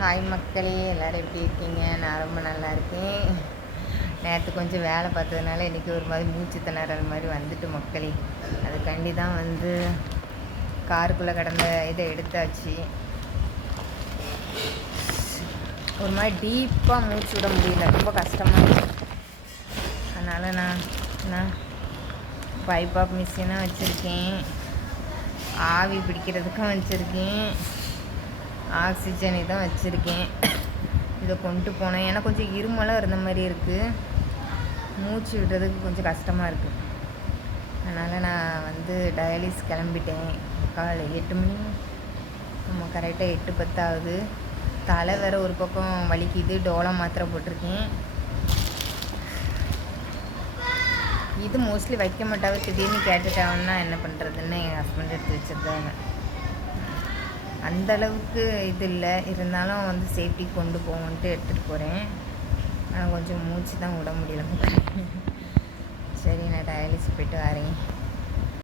Hi மக்களே, எல்லோரும் எப்படி இருக்கீங்க? நான் ரொம்ப நல்லா இருக்கேன். நேற்று கொஞ்சம் வேலை பார்த்ததுனால இன்றைக்கி ஒரு மாதிரி மூச்சு திணறல் மாதிரி வந்துட்டு மக்களே. அதுக்காண்டி தான் காருக்குள்ளே கடந்த இதை எடுத்தாச்சு. ஒரு மாதிரி டீப்பாக மூச்சு விட முடியல, ரொம்ப கஷ்டமாக இருக்குது. அதனால் நான் பைப்பாப் மிஷினாக வச்சுருக்கேன், ஆவி பிடிக்கிறதுக்கும் வச்சுருக்கேன், ஆக்சிஜன் இதான் வச்சுருக்கேன். இதை கொண்டு போனேன். ஏன்னா கொஞ்சம் இருமலாக இருந்த மாதிரி இருக்குது, மூச்சு விடுறதுக்கு கொஞ்சம் கஷ்டமாக இருக்குது. அதனால் நான் டயாலிஸ் கிளம்பிட்டேன். காலை 8 மணி, நம்ம கரெக்டாக 8:10 ஆகுது. தலை வேறு ஒரு பக்கம் வலிக்குது, டோலா மாத்திரை போட்டிருக்கேன். இது மோஸ்ட்லி வைக்க மாட்டாவே, திடீர்னு கேட்டுட்டாங்கன்னா என்ன பண்ணுறதுன்னு என் ஹஸ்பண்ட் எடுத்து வச்சுருந்தாங்க. அந்தளவுக்கு இது இல்லை, இருந்தாலும் சேஃப்டி கொண்டு போவோன்ட்டு எடுத்துகிட்டு போகிறேன். ஆனால் கொஞ்சம் மூச்சு தான் விட முடியல. சரி, நான் டயாலிஸ் போய்ட்டு வரேன்.